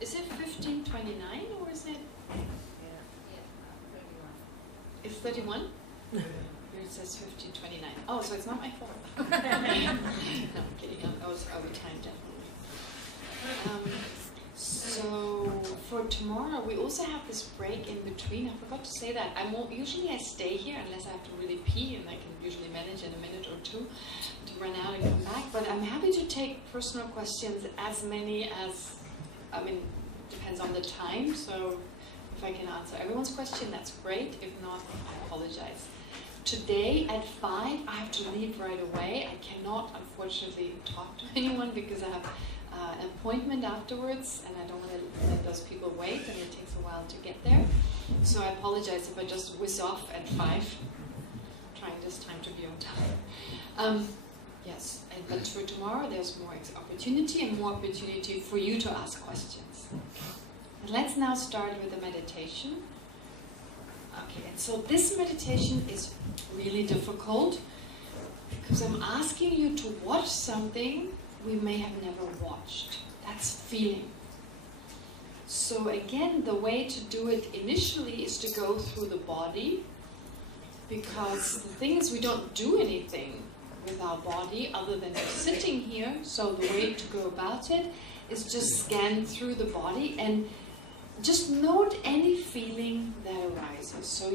is it 1529 or is it? Yeah, 31. It's 31? Here it says 1529. Oh, so it's not my fault. No, I'm kidding. I was over time, definitely. So for tomorrow, we also have this break in between. I forgot to say that. Usually I stay here unless I have to really pee, and I can usually manage in a minute or two to run out and come back. But I'm happy to take personal questions, as many as, depends on the time. So if I can answer everyone's question, that's great. If not, I apologize. Today at 5, I have to leave right away. I cannot, unfortunately, talk to anyone because I have an appointment afterwards, and I don't want to let those people wait, and it takes a while to get there. So I apologize if I just whiz off at 5, trying this time to be on time. Yes, but for tomorrow, there's more opportunity and more opportunity for you to ask questions. And let's now start with the meditation. Okay, and so this meditation is really difficult because I'm asking you to watch something we may have never watched. That's feeling. So again, the way to do it initially is to go through the body, because the thing is we don't do anything with our body other than just sitting here. So the way to go about it is just scan through the body and just note any feeling that arises. So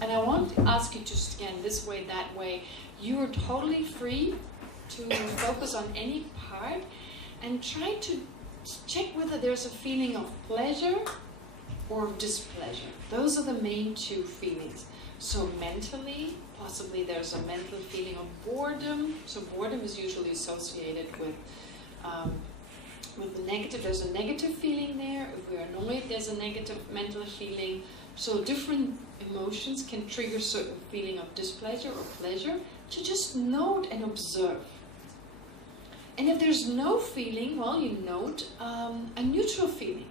and I won't ask you to scan this way, that way. You are totally free to focus on any part and try to check whether there's a feeling of pleasure or of displeasure. Those are the main two feelings. So mentally, possibly there's a mental feeling of boredom. So boredom is usually associated with the negative. There's a negative feeling there. If we are annoyed, there's a negative mental feeling. So different emotions can trigger certain feeling of displeasure or pleasure. To just note and observe. And if there's no feeling, well, you note a neutral feeling.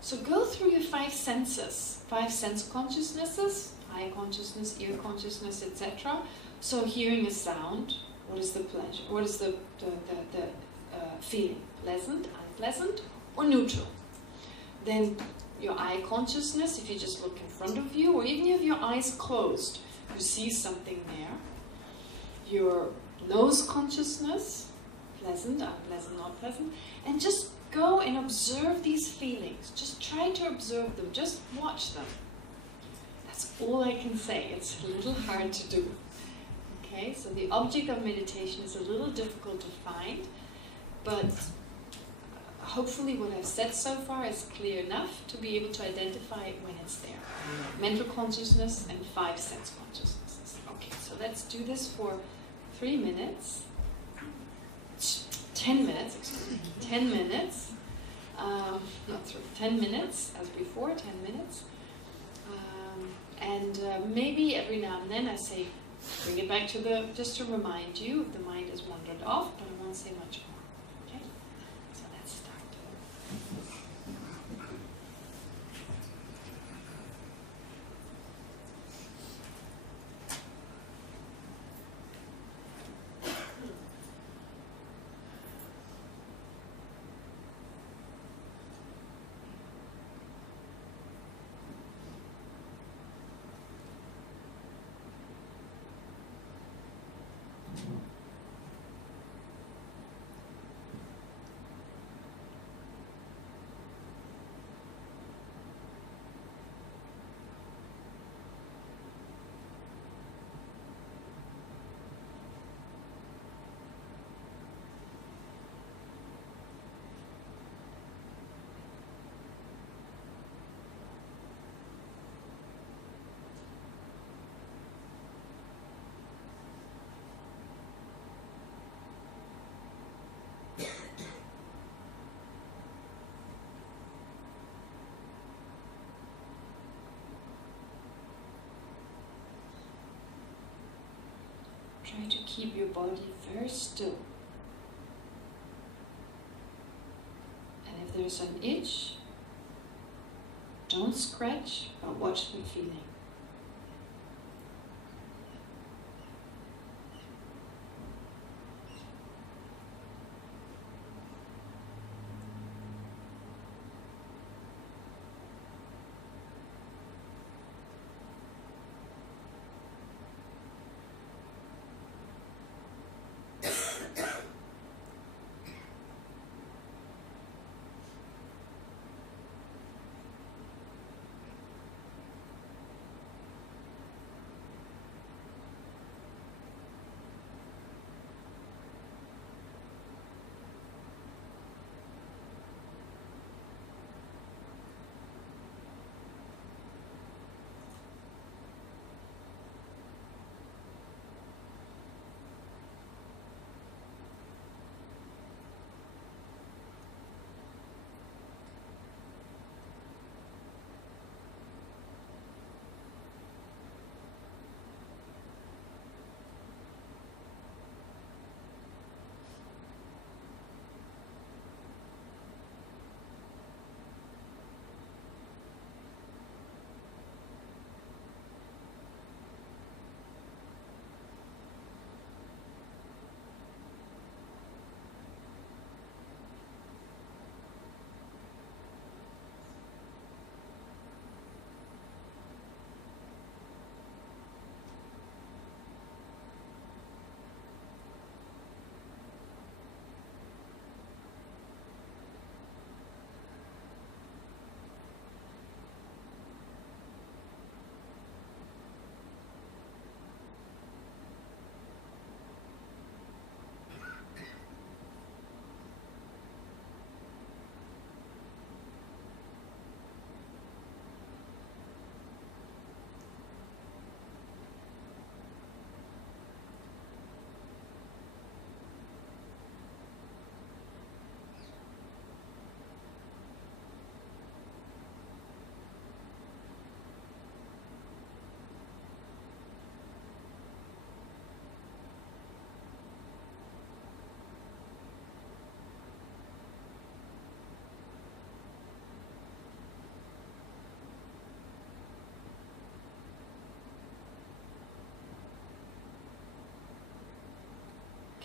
So go through your 5 senses, 5 sense consciousnesses, eye consciousness, ear consciousness, etc. So hearing a sound, what is the pleasure? What is the feeling? Pleasant, unpleasant, or neutral? Then your eye consciousness, if you just look in front of you, or even if your eyes closed, you see something there. Your nose consciousness, pleasant, unpleasant, not pleasant, and just go and observe these feelings. Just try to observe them, just watch them. That's all I can say. It's a little hard to do. Okay, so the object of meditation is a little difficult to find, but hopefully what I've said so far is clear enough to be able to identify it when it's there. Mental consciousness and 5 sense consciousnesses. Okay, so let's do this for 3 minutes. 10 minutes, excuse me. 10 minutes. Not 3, 10 minutes as before, 10 minutes. Maybe every now and then I say, bring it back to just to remind you if the mind has wandered off, but I won't say much more. Okay? So let's start. Try to keep your body very still. And if there's an itch, don't scratch, but watch the feeling.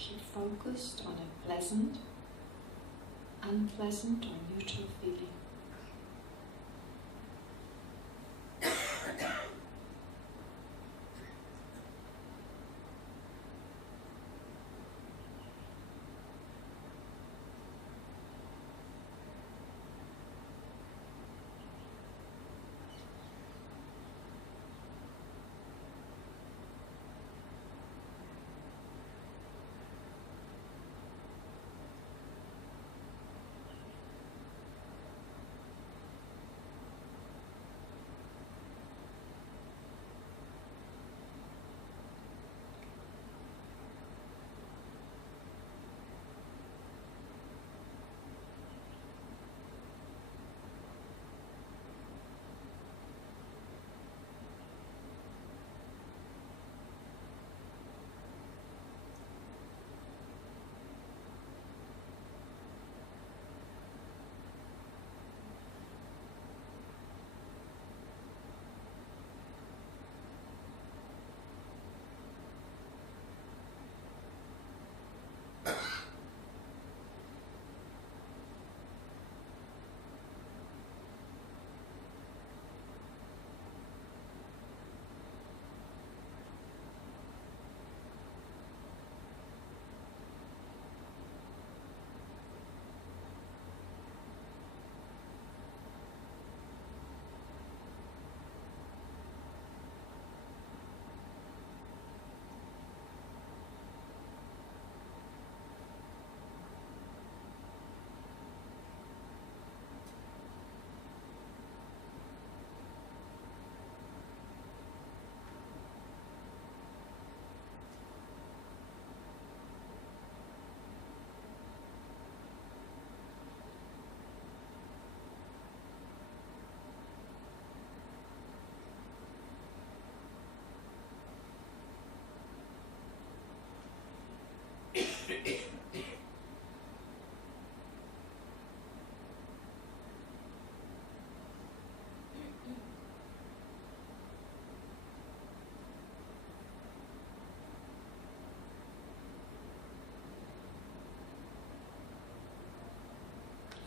keep focused on a pleasant, unpleasant or neutral feeling.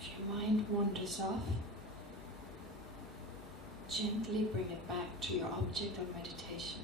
If your mind wanders off, gently bring it back to your object of meditation.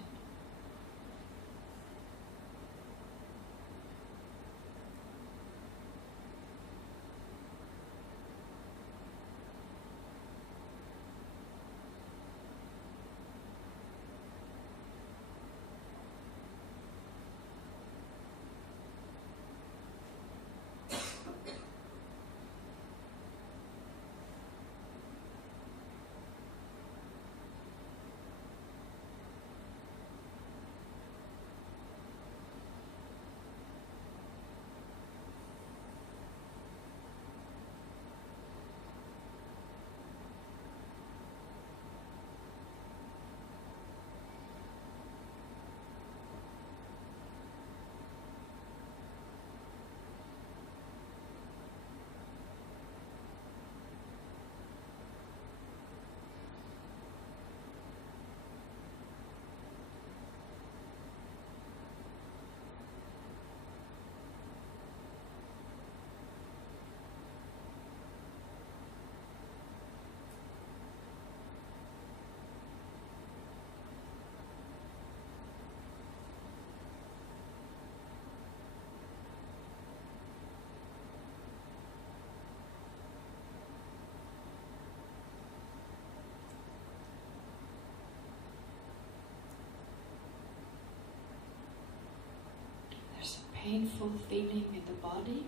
Painful feeling in the body,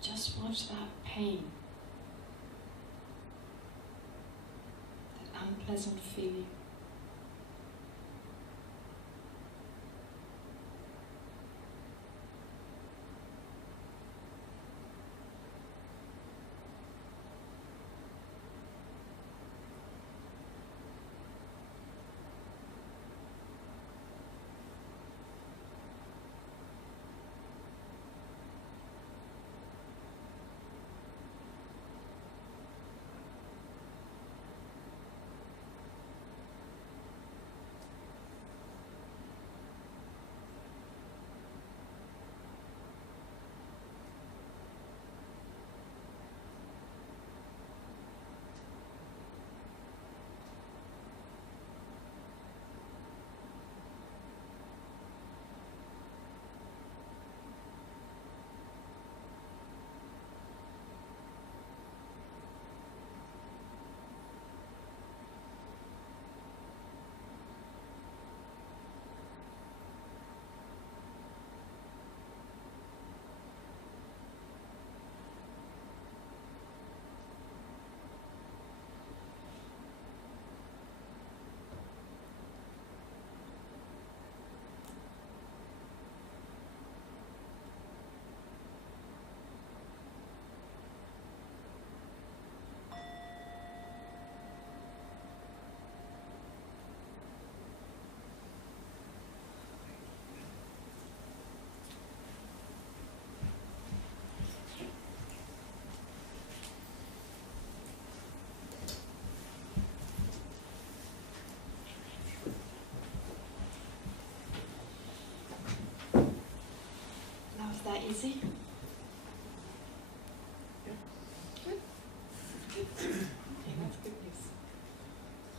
just watch that pain, that unpleasant feeling. easy? Good. Good. Okay, that's good news.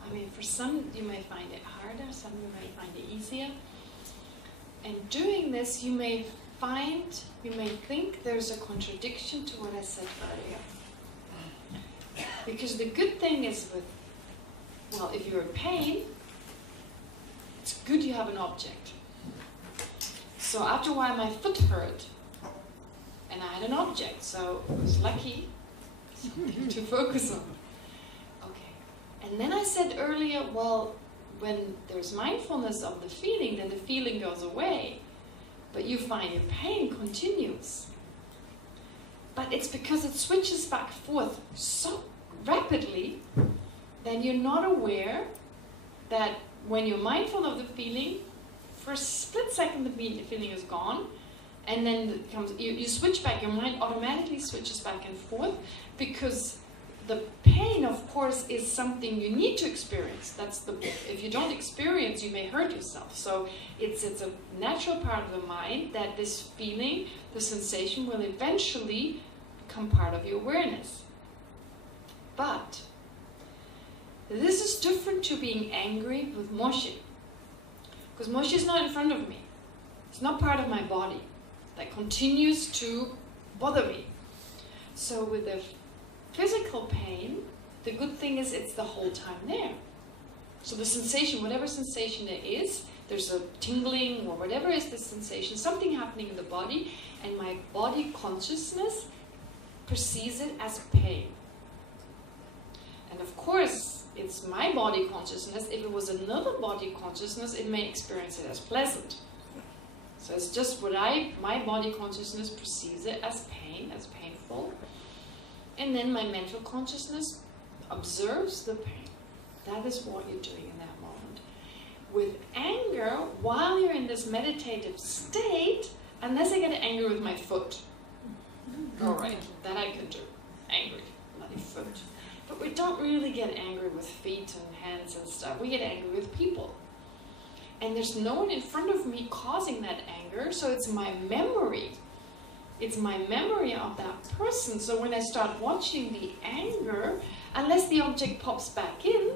I mean, for some you may find it harder, some you may find it easier. And doing this, you may think there's a contradiction to what I said earlier. Because the good thing is well, if you're in pain, it's good you have an object. So after a while my foot hurt, and I had an object, so I was lucky something to focus on. Okay. And then I said earlier, well, when there's mindfulness of the feeling, then the feeling goes away, but you find your pain continues. But it's because it switches back and forth so rapidly that you're not aware that when you're mindful of the feeling, for a split second the feeling is gone, and then it comes, you switch back, your mind automatically switches back and forth, because the pain, of course, is something you need to experience. If you don't experience, you may hurt yourself. So it's a natural part of the mind that this feeling, the sensation, will eventually become part of your awareness. But this is different to being angry with Moshe. Because Moshe is not in front of me. It's not part of my body that continues to bother me. So with the physical pain, the good thing is it's the whole time there. So the sensation, whatever sensation there is, there's a tingling or whatever is the sensation, something happening in the body, and my body consciousness perceives it as pain. And of course, it's my body consciousness. If it was another body consciousness, it may experience it as pleasant. So it's just what my body consciousness perceives it as pain, as painful. And then my mental consciousness observes the pain. That is what you're doing in that moment. With anger, while you're in this meditative state, unless I get angry with my foot, all right, that I can do. Angry, bloody foot. But we don't really get angry with feet and hands and stuff. We get angry with people. And there's no one in front of me causing that anger, so it's my memory. It's my memory of that person. So when I start watching the anger, unless the object pops back in,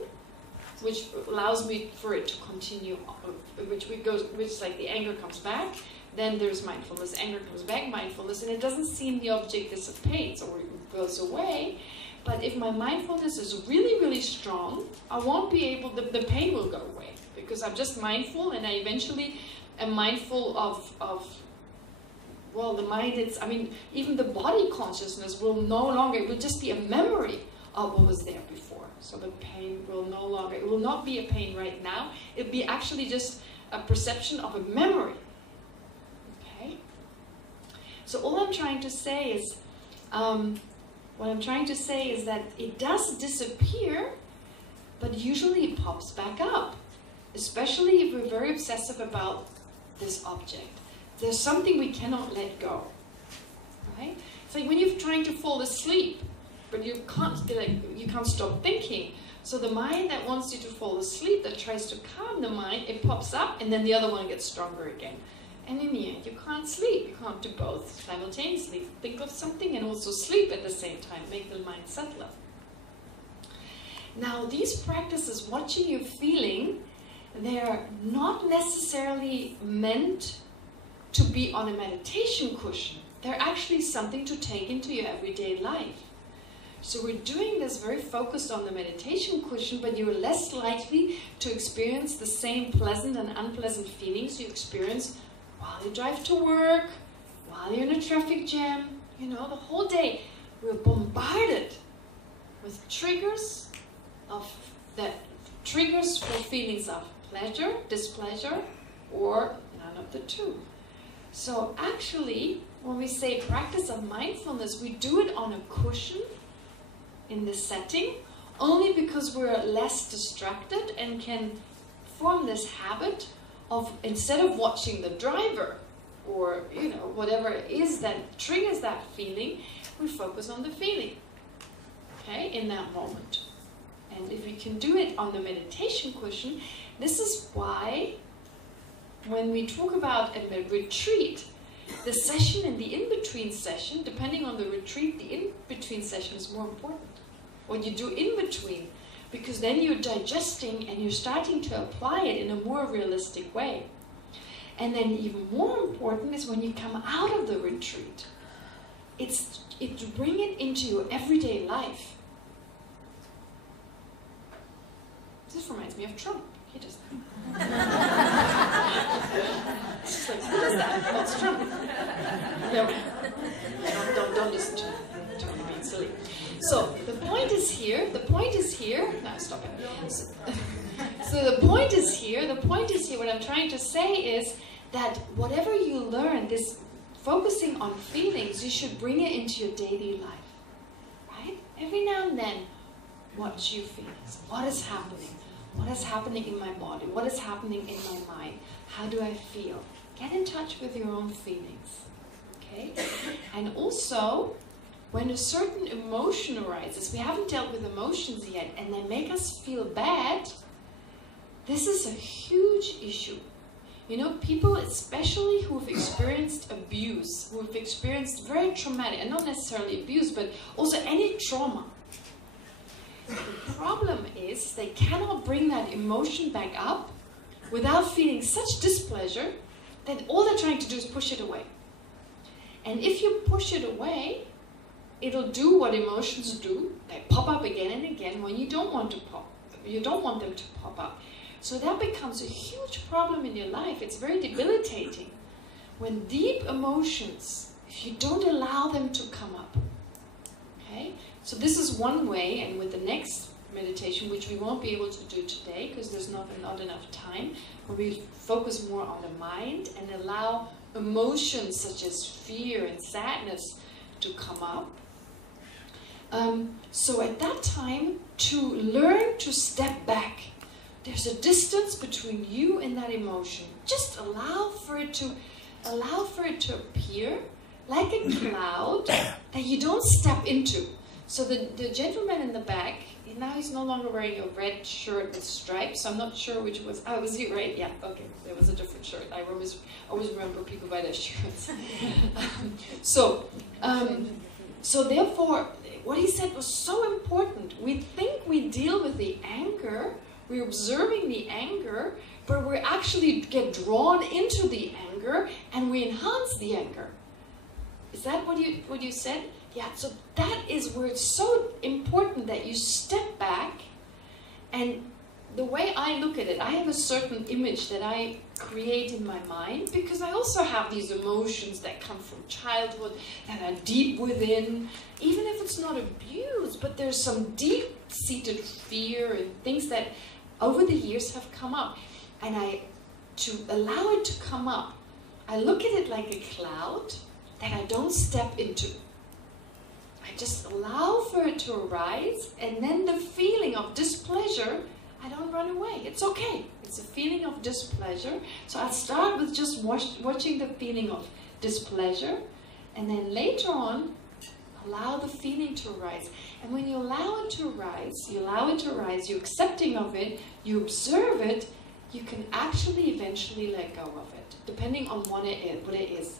which allows me for it to continue, which like the anger comes back, then there's mindfulness, anger comes back, mindfulness, and it doesn't seem the object dissipates or goes away. But if my mindfulness is really, really strong, I won't be able, the pain will go away, because I'm just mindful, and I eventually am mindful of well, the mind, even the body consciousness will no longer, it will just be a memory of what was there before. So the pain will no longer, it will not be a pain right now, it'll be actually just a perception of a memory. Okay? So all I'm trying to say is, that it does disappear, but usually it pops back up, especially if we're very obsessive about this object. There's something we cannot let go, right? It's like when you're trying to fall asleep, but you can't stop thinking. So the mind that wants you to fall asleep, that tries to calm the mind, it pops up, and then the other one gets stronger again. And in the end, you can't sleep. You can't do both simultaneously. Think of something and also sleep at the same time. Make the mind subtler. Now, these practices, watching your feeling, they're not necessarily meant to be on a meditation cushion. They're actually something to take into your everyday life. So we're doing this very focused on the meditation cushion, but you're less likely to experience the same pleasant and unpleasant feelings you experience while you drive to work, while you're in a traffic jam. You know, the whole day we're bombarded with triggers for feelings of pleasure, displeasure, or none of the two. So actually, when we say practice of mindfulness, we do it on a cushion in this setting, only because we're less distracted and can form this habit of, instead of watching the driver or whatever it is that triggers that feeling, we focus on the feeling, okay, in that moment. And if we can do it on the meditation cushion, this is why when we talk about a retreat, the session and the in-between session, depending on the retreat, the in-between session is more important. What you do in between, because then you're digesting and you're starting to apply it in a more realistic way. And then even more important is when you come out of the retreat, it's to bring it into your everyday life. This reminds me of Trump. He does that. It's like, who does that? That's Trump. No, don't listen to him. Totally being silly. So the point is here. No, stop it. So the point is here. What I'm trying to say is that whatever you learn, this focusing on feelings, you should bring it into your daily life, right? Every now and then, watch your feelings. What is happening? What is happening in my body? What is happening in my mind? How do I feel? Get in touch with your own feelings, okay? And also, when a certain emotion arises, we haven't dealt with emotions yet, and they make us feel bad, this is a huge issue. You know, people especially who have experienced abuse, who have experienced very traumatic, and not necessarily abuse, but also any trauma. The problem is they cannot bring that emotion back up without feeling such displeasure that all they're trying to do is push it away. And if you push it away, it'll do what emotions do. They pop up again and again when you don't want to pop. You don't want them to pop up. So that becomes a huge problem in your life. It's very debilitating. When deep emotions, if you don't allow them to come up, okay? So this is one way, and with the next meditation, which we won't be able to do today because there's not enough time, where we focus more on the mind and allow emotions such as fear and sadness to come up. So at that time, to learn to step back. There's a distance between you and that emotion. Just allow for it to appear like a cloud that you don't step into. So the gentleman in the back, now he's no longer wearing a red shirt with stripes. I'm not sure which was. Oh, was he right? Yeah, okay. There was a different shirt. I always remember people by their shirts. So therefore, what he said was so important. We think we deal with the anger, we're observing the anger, but we actually get drawn into the anger and we enhance the anger. Is that what you said? Yeah, so that is where it's so important that you step back. And the way I look at it, I have a certain image that I create in my mind because I also have these emotions that come from childhood that are deep within, even if it's not abuse, but there's some deep-seated fear and things that over the years have come up. And to allow it to come up, I look at it like a cloud that I don't step into. I just allow for it to arise, and then the feeling of displeasure, I don't run away. It's okay. It's a feeling of displeasure. So I'll start with just watching the feeling of displeasure, and then later on, allow the feeling to arise. And when you allow it to arise, you're accepting of it, you observe it, you can actually eventually let go of it, depending on what it is.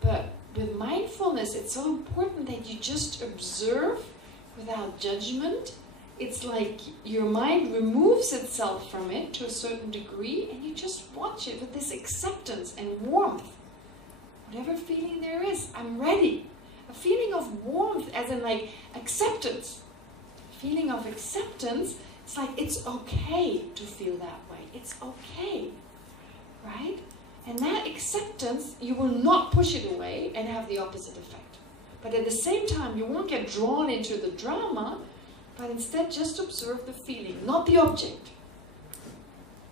But with mindfulness, it's so important that you just observe without judgment. It's like your mind removes itself from it to a certain degree, and you just watch it with this acceptance and warmth. Whatever feeling there is, I'm ready. A feeling of warmth, as in like acceptance. A feeling of acceptance, it's like it's okay to feel that way. It's okay, right? And that acceptance, you will not push it away and have the opposite effect. But at the same time, you won't get drawn into the drama, but instead just observe the feeling, not the object.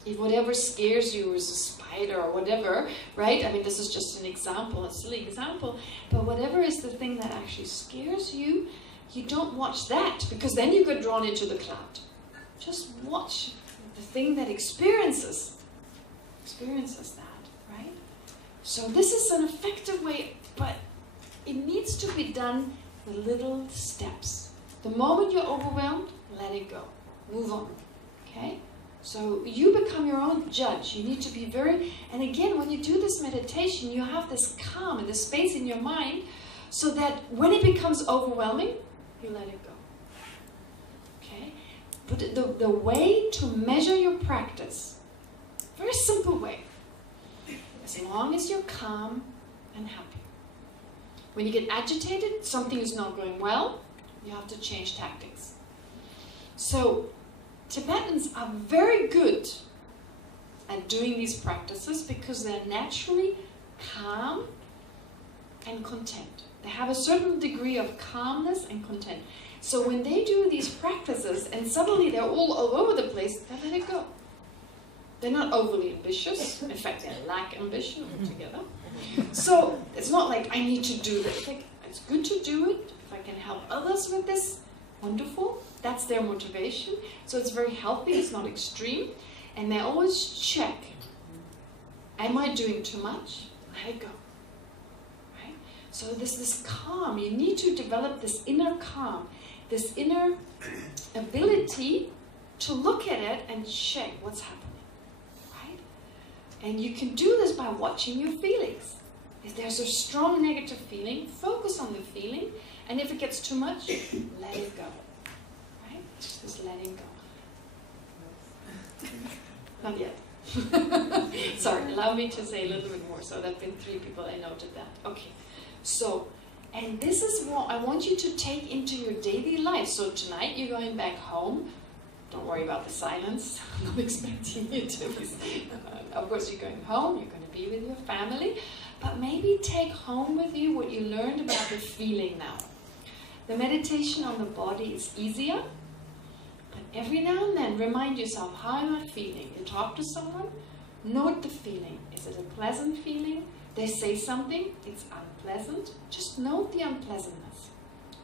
If whatever scares you is a spider or whatever, right? I mean, this is just an example, a silly example, but whatever is the thing that actually scares you, you don't watch that, because then you get drawn into the cloud. Just watch the thing that experiences that, right? So this is an effective way, but it needs to be done with little steps. The moment you're overwhelmed, let it go. Move on, okay? So you become your own judge. You need to be very, and again, when you do this meditation, you have this calm and this space in your mind so that when it becomes overwhelming, you let it go. Okay? But the way to measure your practice, very simple way, as long as you're calm and happy. When you get agitated, something is not going well, you have to change tactics. So Tibetans are very good at doing these practices because they're naturally calm and content. They have a certain degree of calmness and content. So when they do these practices and suddenly they're all over the place, they let it go. They're not overly ambitious. In fact, they lack ambition altogether. So it's not like I need to do this. Like, it's good to do it. If I can help others with this, wonderful. That's their motivation. So it's very healthy. It's not extreme. And they always check. Am I doing too much? Let it go. Right? So this calm. You need to develop this inner calm. This inner ability to look at it and check what's happening. And you can do this by watching your feelings. If there's a strong negative feeling, focus on the feeling. And if it gets too much, let it go. Right? Just letting go. Not yet. Sorry, allow me to say a little bit more. So there have been 3 people, I noted that. Okay. So, and this is what I want you to take into your daily life. So tonight you're going back home. Don't worry about the silence. I'm not expecting you to be... of course, you're going home. You're going to be with your family. But maybe take home with you what you learned about the feeling now. The meditation on the body is easier. But every now and then, remind yourself, how am I feeling? You talk to someone, note the feeling. Is it a pleasant feeling? They say something, it's unpleasant. Just note the unpleasantness.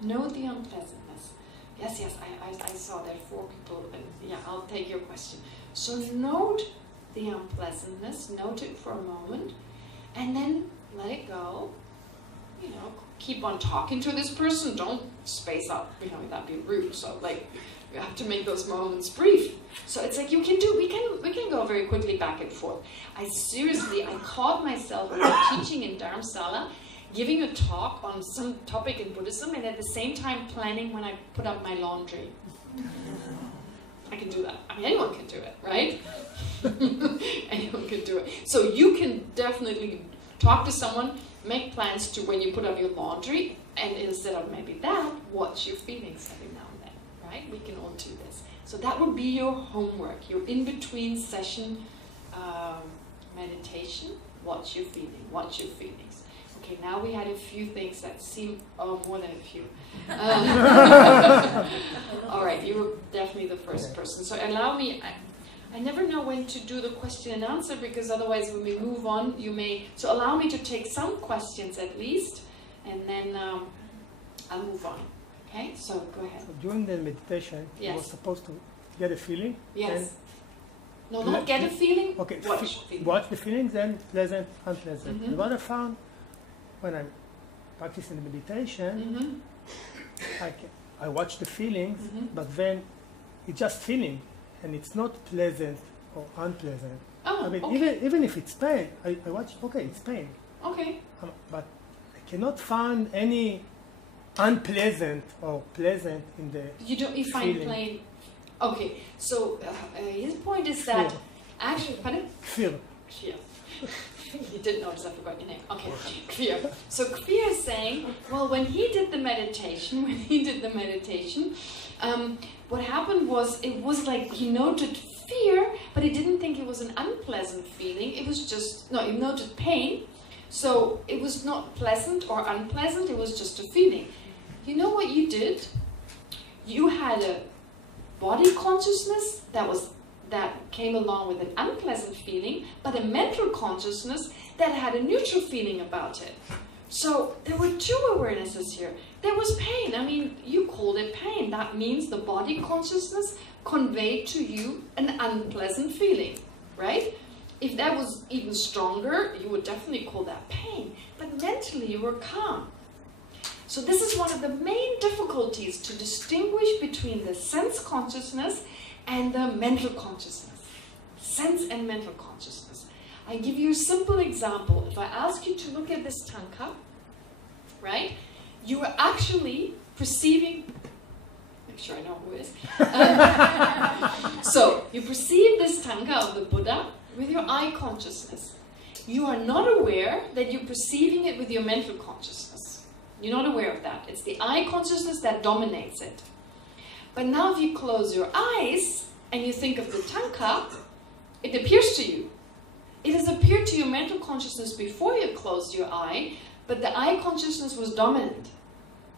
Note the unpleasantness. Yes, I saw there 4 people, and yeah, I'll take your question. So note the unpleasantness, note it for a moment, and then let it go. You know, keep on talking to this person, don't space out, you know, that'd be rude, so like, you have to make those moments brief. So it's like we can go very quickly back and forth. I caught myself teaching in Dharamsala, giving a talk on some topic in Buddhism, and at the same time planning when I put up my laundry. I can do that. I mean, anyone can do it, right? Anyone can do it. So you can definitely talk to someone, make plans to when you put up your laundry, and instead of maybe that, watch your feelings every now and then, right? We can all do this. So that would be your homework, your in-between session meditation. Watch your feeling, watch your feelings. Okay, now we had a few things that seem, more than a few. All right, you were definitely the first person. So allow me, I never know when to do the question and answer, because otherwise when we move on, so allow me to take some questions at least, and then I'll move on. Okay, so go ahead. So during the meditation, you were supposed to get a feeling. Yes. No, not get a feeling. Okay, watch watch the feelings, then pleasant, unpleasant. And what I found when I'm practicing the meditation, I watch the feelings, but then it's just feeling, and it's not pleasant or unpleasant. Oh, I mean, okay. even if it's pain, I watch, okay, it's pain. Okay. But I cannot find any unpleasant or pleasant in the You find plain. Okay, so his point is that actually, pardon? Fear. Fear. You did notice I forgot your name. Okay, Fear. So Fear is saying, well, when he did the meditation, what happened was, it was like he noted fear, but he didn't think it was an unpleasant feeling. It was just, no, he noted pain. So it was not pleasant or unpleasant, it was just a feeling. You know what you did? You had a body consciousness that came along with an unpleasant feeling, but a mental consciousness that had a neutral feeling about it. So there were 2 awarenesses here. There was pain. I mean, you called it pain. That means the body consciousness conveyed to you an unpleasant feeling, right? If that was even stronger, you would definitely call that pain. But mentally, you were calm. So this is one of the main difficulties, to distinguish between the sense consciousness and the mental consciousness. sense and mental consciousness. I give you a simple example. If I ask you to look at this tanka, right, you are actually perceiving, make sure I know who it is. So, you perceive this tanka of the Buddha with your eye consciousness. You are not aware that you're perceiving it with your mental consciousness. You're not aware of that. It's the eye consciousness that dominates it. But now if you close your eyes and you think of the tanka, it appears to you. It has appeared to your mental consciousness before you closed your eye, but the eye consciousness was dominant.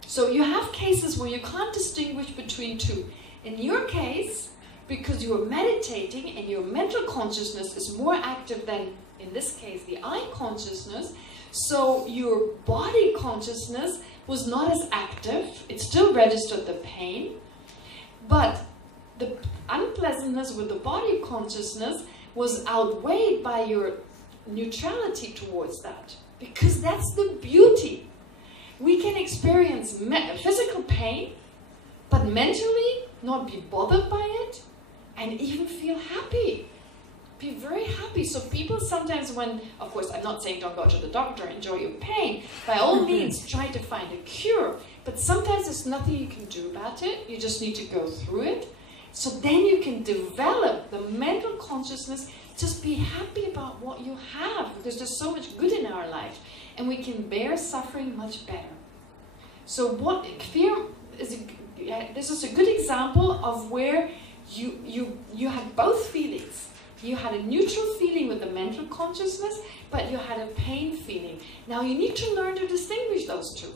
So you have cases where you can't distinguish between two. In your case, because you are meditating and your mental consciousness is more active than, in this case, the eye consciousness, so your body consciousness was not as active. It still registered the pain, but the unpleasantness with the body consciousness was outweighed by your neutrality towards that. Because that's the beauty. We can experience physical pain, but mentally not be bothered by it, and even feel happy. Be very happy. So people sometimes when, of course, I'm not saying don't go to the doctor, enjoy your pain. By all means, try to find a cure. But sometimes there's nothing you can do about it. You just need to go through it. So then you can develop the mental consciousness. Just be happy about what you have, because there's so much good in our life. And we can bear suffering much better. So what fear is, this is a good example of where you had both feelings. You had a neutral feeling with the mental consciousness, but you had a pain feeling. Now you need to learn to distinguish those two.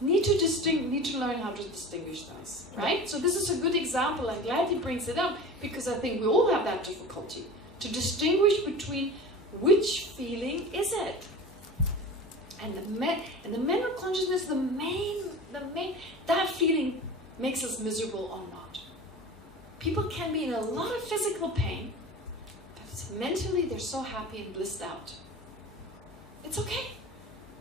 Need to learn how to distinguish those, right? So this is a good example. I'm glad he brings it up, because I think we all have that difficulty to distinguish between which feeling is it. And the mental consciousness, that feeling makes us miserable or not. People can be in a lot of physical pain, but mentally they're so happy and blissed out. It's okay,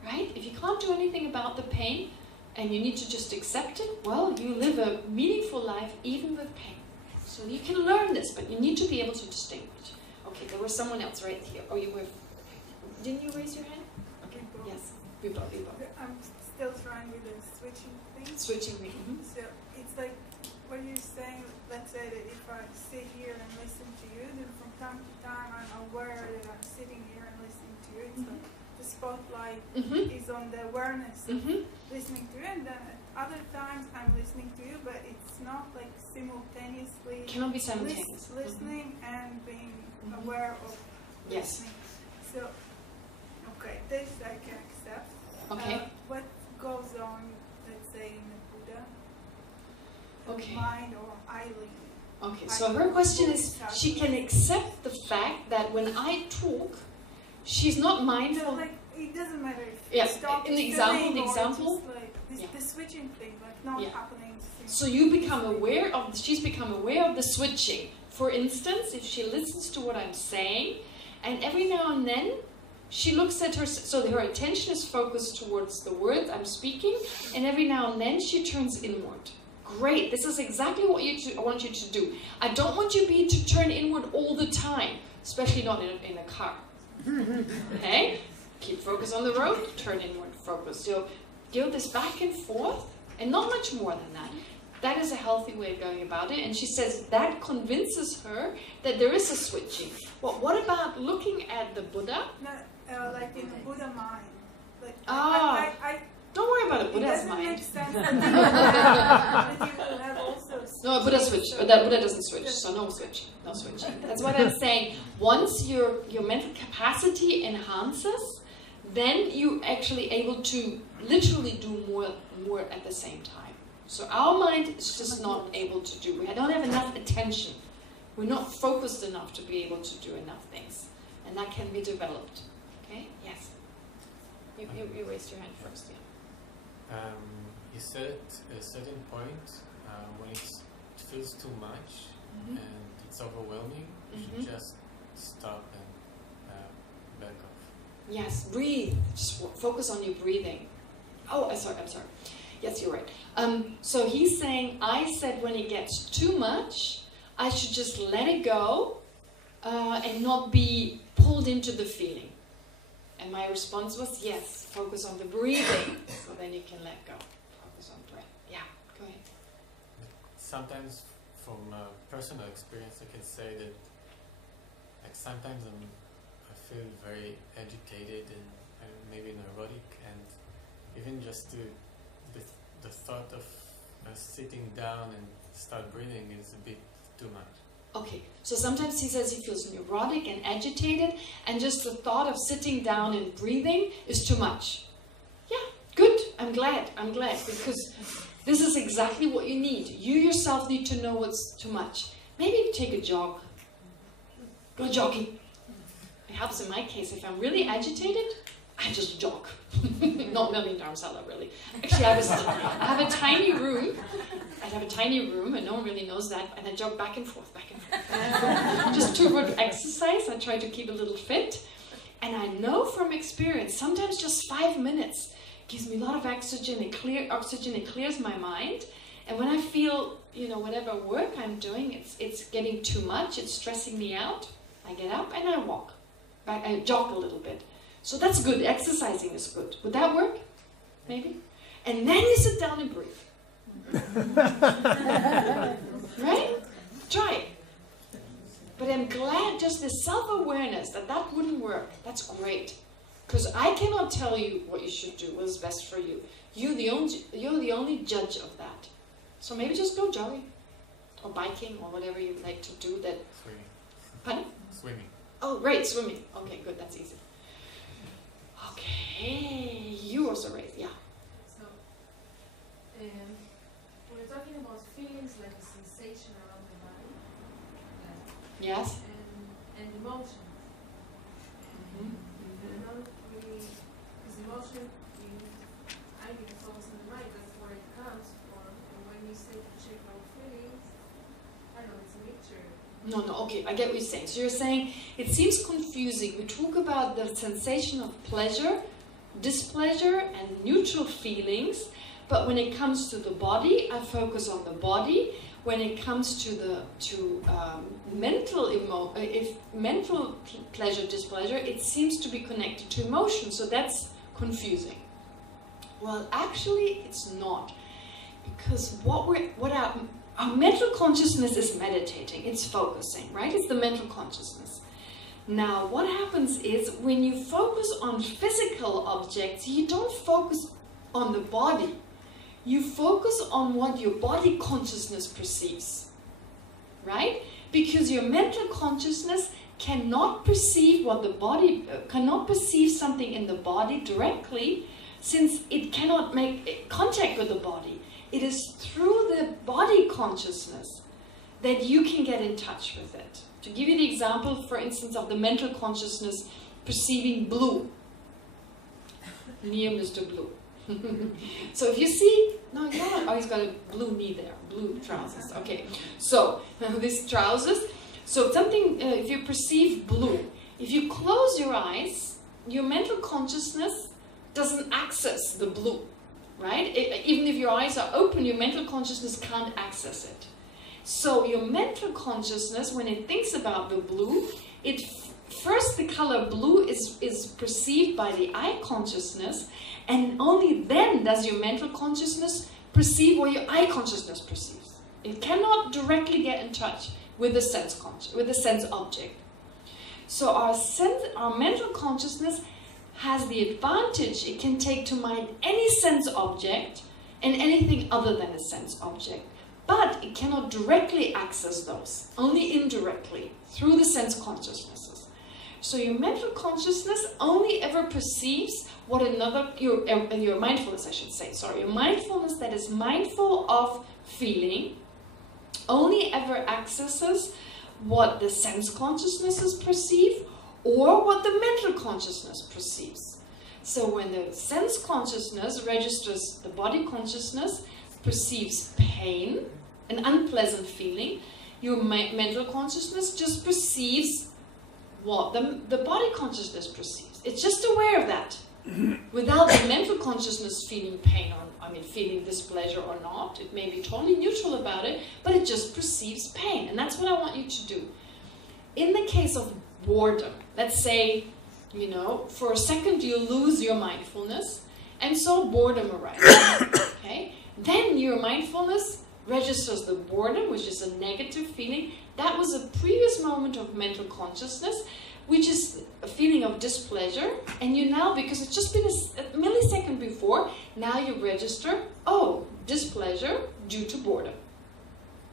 right? If you can't do anything about the pain and you need to just accept it, well, you live a meaningful life even with pain. So you can learn this, but you need to be able to distinguish. Okay, there was someone else right here. Oh, you were... Didn't you raise your hand? Okay, yes. Bibo. I'm still trying with the switching thing. Switching thing. Mm-hmm. So it's like what you're saying, let's say that if I sit here and listen to you, then from time to time I'm aware that I'm sitting here and listening to you. It's like the spotlight is on the awareness of listening to you, and then at other times I'm listening to you, but it's not like simultaneously. Cannot be simultaneous. Listening and being aware of listening. So, okay, this I can accept. Okay. What goes on, let's say, in the Buddha? Okay. Mind or eyelid. Okay, so her question is, she can accept the fact that when I talk, she's not mindful. So, like, it doesn't matter if Yes, stop in the sitting example, or just like this, the switching thing, like not happening. So you become aware of, she's become aware of the switching. For instance, if she listens to what I'm saying, and every now and then, she looks at her, so her attention is focused towards the words I'm speaking, and every now and then she turns inward. Great, this is exactly what I want you to do. I don't want you to turn inward all the time, especially not in a car. Okay? Keep focus on the road, turn inward, focus. So give this back and forth, and not much more than that. That is a healthy way of going about it, and she says that convinces her that there is a switching. Well, what about looking at the Buddha? No, like in the Buddha mind. Like, don't worry about it, Buddha's mind. It doesn't make sense that you will have also no, Buddha switch, but that Buddha doesn't switch, so no switching, no switching. That's what I'm saying. Once your mental capacity enhances, then you're actually able to literally do more at the same time. So our mind is just not able to do. We don't have enough attention. We're not focused enough to be able to do enough things. And that can be developed. Okay? Yes. You raised your hand first, yeah. You said at a certain point, when it feels too much and it's overwhelming, you should just stop and back off. Yes, breathe. Just focus on your breathing. Oh, I'm sorry. Yes, you're right. So he's saying, I said when it gets too much, I should just let it go and not be pulled into the feeling? And my response was yes, focus on the breathing, so then you can let go. Focus on breath. Yeah, go ahead. Sometimes, from personal experience, I can say that, like, sometimes I feel very agitated and maybe neurotic, and even just the thought of sitting down and start breathing is a bit too much. Okay, so sometimes he says he feels neurotic and agitated, and just the thought of sitting down and breathing is too much. Yeah, good. I'm glad, because this is exactly what you need. You yourself need to know what's too much. Maybe take a jog. Go jogging. It helps in my case. If I'm really agitated, I just jog. Not million Dharamsala, really. Actually, I have a tiny room. I have a tiny room, and no one really knows that, and I jog back and forth. Just to exercise. I try to keep a little fit. And I know from experience, sometimes just 5 minutes gives me a lot of oxygen. It clears my mind. And when I feel, whatever work I'm doing, it's getting too much, it's stressing me out, I get up and I walk. I jog a little bit. So that's good. Exercising is good. Would that work? Maybe? And then you sit down and breathe. Right? Try it. But I'm glad just the self-awareness that wouldn't work. That's great. Because I cannot tell you what you should do, what's best for you. You're the only judge of that. So maybe just go jogging or biking or whatever you like to do that. Swimming. Pardon? Swimming. Oh, right, swimming. Okay, good, that's easy. Okay, you also raised, yeah. So, we're talking about feelings like a sensation around the body. Yes? And emotions. Not really, because emotion, I need to focus on the mind, that's where it comes from. And when you say to check our feelings, I don't know, it's a mixture. No, okay, I get what you're saying. So you're saying it seems confusing. We talk about the sensation of pleasure, displeasure, and neutral feelings, but when it comes to the body, I focus on the body. When it comes to mental pleasure, displeasure, it seems to be connected to emotion. So that's confusing. Well, actually, it's not, because our mental consciousness is meditating. It's focusing, right? It's the mental consciousness. Now, what happens is when you focus on physical objects, you don't focus on the body. You focus on what your body consciousness perceives, right? Because your mental consciousness cannot perceive cannot perceive something in the body directly, since it cannot make contact with the body. It is through the body consciousness that you can get in touch with it. To give you the example, for instance, of the mental consciousness perceiving blue, near Mr. Blue. So if you see, he's got a blue knee there, blue trousers. Okay, so these trousers. So if you perceive blue, if you close your eyes, your mental consciousness doesn't access the blue, right? Even if your eyes are open, your mental consciousness can't access it. So your mental consciousness, when it thinks about the blue, first the color blue is perceived by the eye consciousness, and only then does your mental consciousness perceive what your eye consciousness perceives. It cannot directly get in touch with the sense object. So our mental consciousness has the advantage, it can take to mind any sense object and anything other than a sense object. But it cannot directly access those, only indirectly, through the sense consciousnesses. So your mental consciousness only ever perceives what your mindfulness, I should say, your mindfulness that is mindful of feeling only ever accesses what the sense consciousnesses perceive or what the mental consciousness perceives. So when the sense consciousness registers the body consciousness, perceives pain, an unpleasant feeling, your mental consciousness just perceives what the body consciousness perceives. It's just aware of that. Without the mental consciousness feeling pain feeling displeasure or not, it may be totally neutral about it, but it just perceives pain. And that's what I want you to do. in the case of boredom, let's say, you know, for a second you lose your mindfulness, and so boredom arises, okay? Then your mindfulness registers the boredom, which is a negative feeling. That was a previous moment of mental consciousness, which is a feeling of displeasure, and you now, because it's just been a millisecond before, now you register, oh, displeasure due to boredom.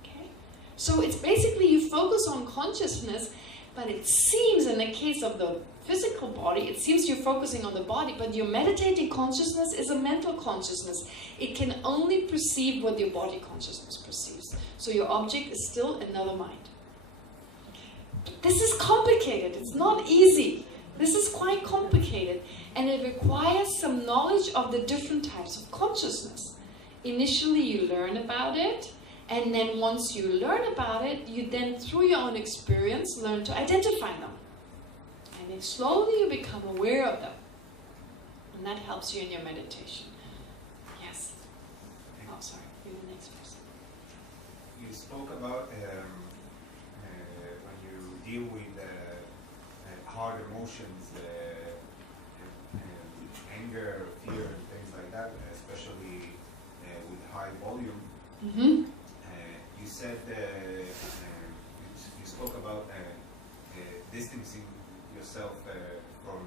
Okay? So it's basically you focus on consciousness, but it seems in the case of the physical body, it seems you're focusing on the body, but your meditating consciousness is a mental consciousness. It can only perceive what your body consciousness perceives. So your object is still another mind. But this is complicated. It's not easy. This is quite complicated, and it requires some knowledge of the different types of consciousness. Initially, you learn about it, and then once you learn about it, you then, through your own experience, learn to identify them. And then slowly you become aware of them. And that helps you in your meditation. Yes? Oh, sorry. You're the next person. You spoke about when you deal with hard emotions, anger, fear, and things like that, especially with high volume. Mm-hmm. You said you spoke about distancing yourself from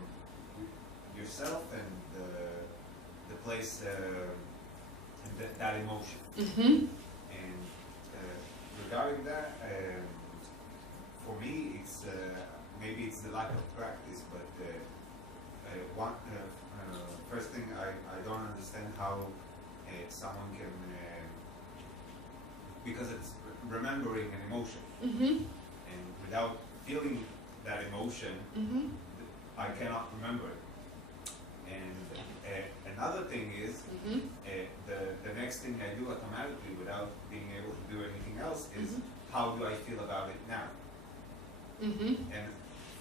yourself and the place and that emotion. Mm-hmm. And regarding that, for me, it's maybe it's the lack of practice, but first thing I don't understand how someone can. Because it's remembering an emotion, and without feeling that emotion, I cannot remember it. And another thing is, the next thing I do automatically, without being able to do anything else, is how do I feel about it now? And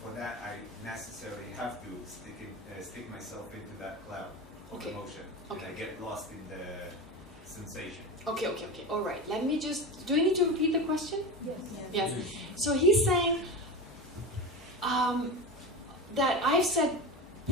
for that, I necessarily have to stick myself into that cloud of emotion, and I get lost in the sensation. Okay. All right. Let me just... Do we need to repeat the question? Yes. So he's saying that I've said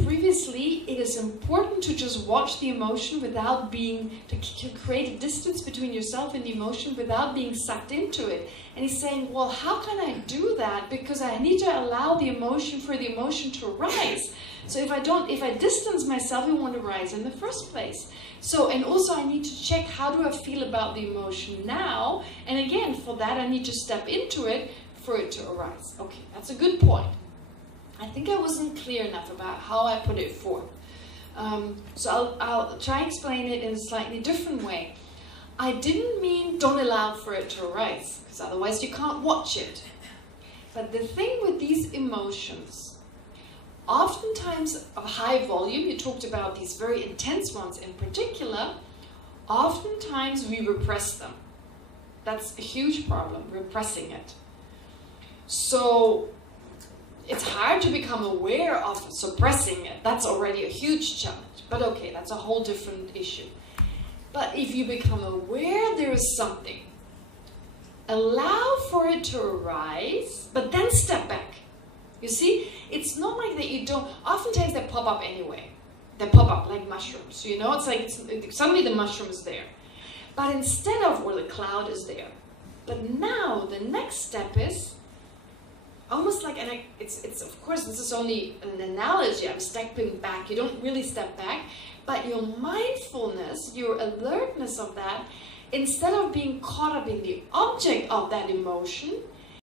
previously it is important to just watch the emotion without being... to create a distance between yourself and the emotion without being sucked into it. And he's saying, well, how can I do that? Because I need to allow the emotion for the emotion to arise. So if I distance myself, it won't arise in the first place. So, and also I need to check how do I feel about the emotion now, and again, for that I need to step into it for it to arise. Okay, that's a good point. I think I wasn't clear enough about how I put it forth. So I'll try and explain it in a slightly different way. I didn't mean don't allow for it to arise, because otherwise you can't watch it. But the thing with these emotions, oftentimes of high volume, you talked about these very intense ones in particular, oftentimes we repress them. That's a huge problem, repressing it. So it's hard to become aware of suppressing it. That's already a huge challenge. But okay, that's a whole different issue. But if you become aware there is something, allow for it to arise, but then step back. You see, it's not like that you don't, oftentimes they pop up anyway. They pop up like mushrooms, you know, it's like suddenly the mushroom is there. But instead of, well, the cloud is there. But now the next step is almost like, and it's of course, this is only an analogy, I'm stepping back, you don't really step back, but your mindfulness, your alertness of that, instead of being caught up in the object of that emotion,